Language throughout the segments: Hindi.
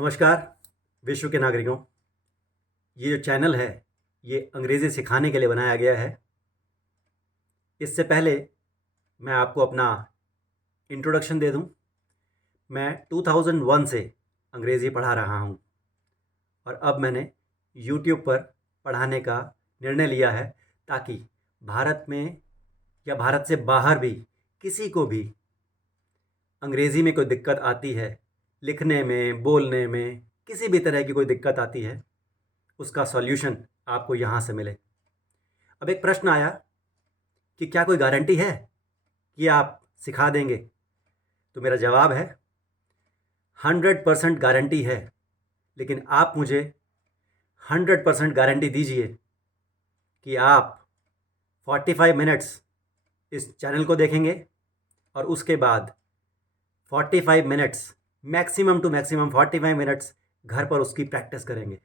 नमस्कार विश्व के नागरिकों। ये जो चैनल है ये अंग्रेज़ी सिखाने के लिए बनाया गया है। इससे पहले मैं आपको अपना इंट्रोडक्शन दे दूं। मैं 2001 से अंग्रेज़ी पढ़ा रहा हूं और अब मैंने यूट्यूब पर पढ़ाने का निर्णय लिया है ताकि भारत में या भारत से बाहर भी किसी को भी अंग्रेज़ी में कोई दिक्कत आती है, लिखने में, बोलने में, किसी भी तरह की कोई दिक्कत आती है, उसका सॉल्यूशन आपको यहाँ से मिले। अब एक प्रश्न आया कि क्या कोई गारंटी है कि आप सिखा देंगे? तो मेरा जवाब है 100% गारंटी है, लेकिन आप मुझे 100% गारंटी दीजिए कि आप 45 मिनट्स इस चैनल को देखेंगे और उसके बाद 45 minutes maximum to maximum 45 minutes घर पर उसकी प्रैक्टिस करेंगे।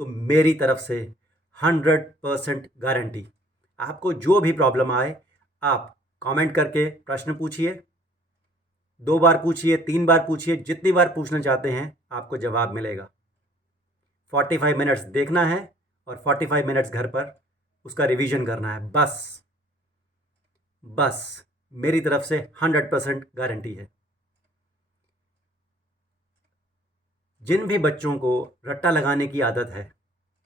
तो मेरी तरफ से 100% गारंटी। आपको जो भी प्रॉब्लम आए आप कमेंट करके प्रश्न पूछिए, 2 बार पूछिए, 3 बार पूछिए, जितनी बार पूछना चाहते हैं आपको जवाब मिलेगा। 45 मिनट्स देखना है और 45 मिनट्स घर पर उसका रिवीजन करना है। बस मेरी तरफ से 100% गारंटी है। जिन भी बच्चों को रट्टा लगाने की आदत है,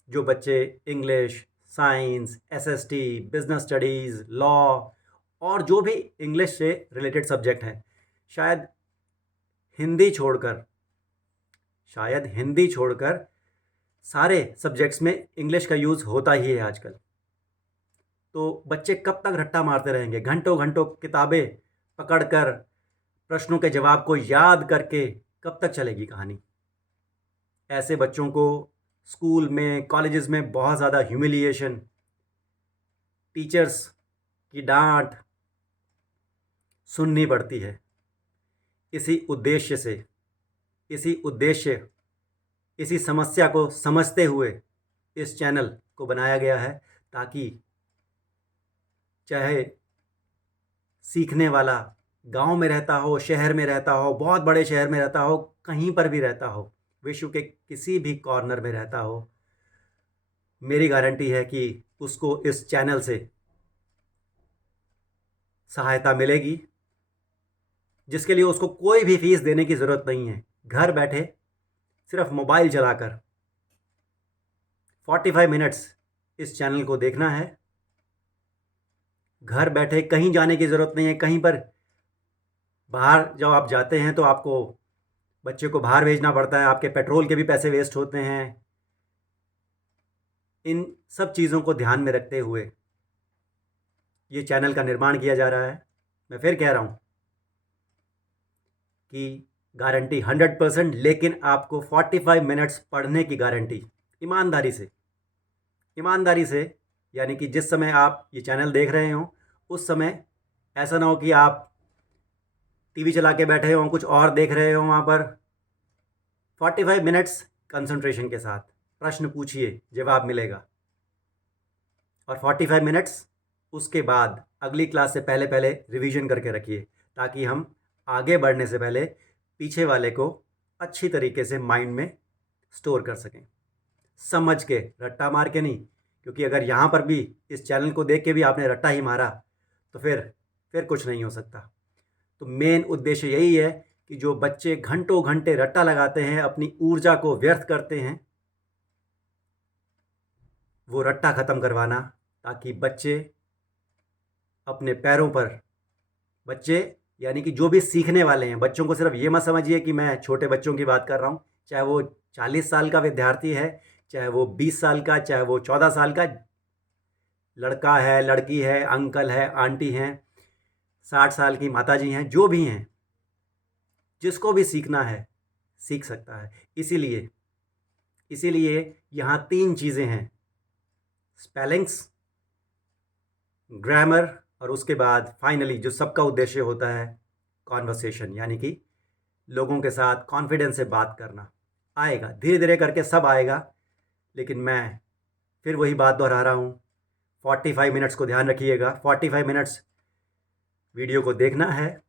जो बच्चे English, science, SST, business studies, law और जो भी इंग्लिश से रिलेटेड सब्जेक्ट हैं, शायद हिंदी छोड़कर सारे सब्जेक्ट्स में इंग्लिश का यूज़ होता ही है आजकल। तो बच्चे कब तक रट्टा मारते रहेंगे? घंटों घंटों किताबें पकड़कर प्रश्नों के जवाब को याद करके कब तक चलेगी कहानी? ऐसे बच्चों को स्कूल में, कॉलेजेस में बहुत ज़्यादा ह्यूमिलिएशन, टीचर्स की डांट सुननी पड़ती है। इसी समस्या को समझते हुए इस चैनल को बनाया गया है ताकि चाहे सीखने वाला गांव में रहता हो, शहर में रहता हो, बहुत बड़े शहर में रहता हो, कहीं पर भी रहता हो, विश्व के किसी भी कॉर्नर में रहता हो, मेरी गारंटी है कि उसको इस चैनल से सहायता मिलेगी, जिसके लिए उसको कोई भी फीस देने की ज़रूरत नहीं है। घर बैठे सिर्फ मोबाइल चलाकर 45 मिनट्स इस चैनल को देखना है। घर बैठे कहीं जाने की ज़रूरत नहीं है। कहीं पर बाहर जब आप जाते हैं तो आपको बच्चे को बाहर भेजना पड़ता है, आपके पेट्रोल के भी पैसे वेस्ट होते हैं। इन सब चीज़ों को ध्यान में रखते हुए ये चैनल का निर्माण किया जा रहा है। मैं फिर कह रहा हूँ कि गारंटी 100%, लेकिन आपको 45 मिनट्स पढ़ने की गारंटी। ईमानदारी से यानी कि जिस समय आप ये चैनल देख रहे हो उस समय ऐसा ना हो कि आप टीवी चला के बैठे हो, कुछ और देख रहे हो। वहाँ पर 45 मिनट्स कंसंट्रेशन के साथ प्रश्न पूछिए, जवाब मिलेगा। और 45 मिनट्स उसके बाद अगली क्लास से पहले पहले रिवीजन करके रखिए ताकि हम आगे बढ़ने से पहले पीछे वाले को अच्छी तरीके से माइंड में स्टोर कर सकें, समझ के, रट्टा मार के नहीं। क्योंकि अगर यहाँ पर भी इस चैनल को देख के भी आपने रट्टा ही मारा तो फिर कुछ नहीं हो सकता। तो मेन उद्देश्य यही है कि जो बच्चे घंटों घंटे रट्टा लगाते हैं, अपनी ऊर्जा को व्यर्थ करते हैं, वो रट्टा ख़त्म करवाना, ताकि बच्चे अपने पैरों पर, बच्चे यानी कि जो भी सीखने वाले हैं, बच्चों को सिर्फ ये मत समझिए कि मैं छोटे बच्चों की बात कर रहा हूँ। चाहे वो 40 साल का विद्यार्थी है, चाहे वो 20 साल का, चाहे वो 14 साल का लड़का है, लड़की है, अंकल है, आंटी हैं, 60 साल की माताजी हैं, जो भी हैं, जिसको भी सीखना है सीख सकता है। इसीलिए यहाँ 3 चीज़ें हैं: स्पेलिंग्स, ग्रामर और उसके बाद फाइनली जो सबका उद्देश्य होता है, कॉन्वर्सेशन, यानी कि लोगों के साथ कॉन्फिडेंस से बात करना। आएगा, धीरे धीरे करके सब आएगा। लेकिन मैं फिर वही बात दोहरा रहा हूँ, 45 मिनट्स को ध्यान रखिएगा। 45 मिनट्स वीडियो को देखना है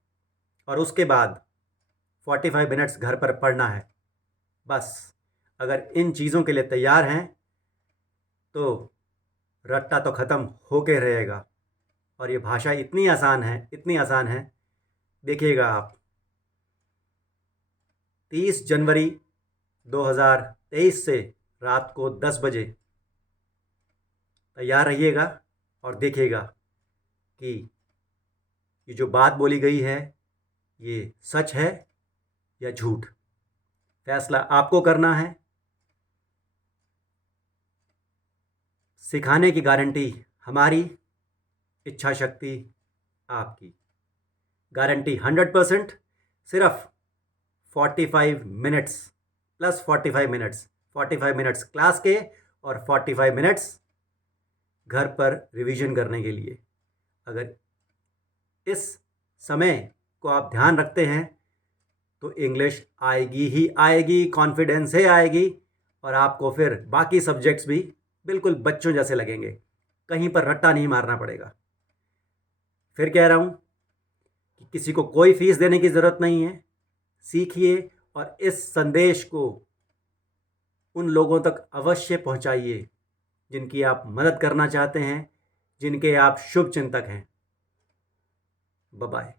और उसके बाद 45 मिनट्स घर पर पढ़ना है। बस अगर इन चीज़ों के लिए तैयार हैं तो रट्टा तो ख़त्म होके रहेगा। और ये भाषा इतनी आसान है, इतनी आसान है, देखिएगा आप। 30 जनवरी 2023 से रात को 10 बजे तैयार रहिएगा और देखिएगा कि ये जो बात बोली गई है ये सच है या झूठ। फैसला आपको करना है। सिखाने की गारंटी हमारी, इच्छा शक्ति आपकी। गारंटी 100%। सिर्फ 45 minutes plus 45 minutes, 45 minutes class के और 45 मिनट्स घर पर रिवीजन करने के लिए। अगर इस समय को आप ध्यान रखते हैं तो इंग्लिश आएगी ही आएगी, कॉन्फिडेंस से आएगी और आपको फिर बाकी सब्जेक्ट्स भी बिल्कुल बच्चों जैसे लगेंगे। कहीं पर रट्टा नहीं मारना पड़ेगा। फिर कह रहा हूँ कि किसी को कोई फीस देने की ज़रूरत नहीं है। सीखिए और इस संदेश को उन लोगों तक अवश्य पहुँचाइए जिनकी आप मदद करना चाहते हैं, जिनके आप शुभ चिंतक हैं। Bye bye,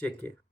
take care.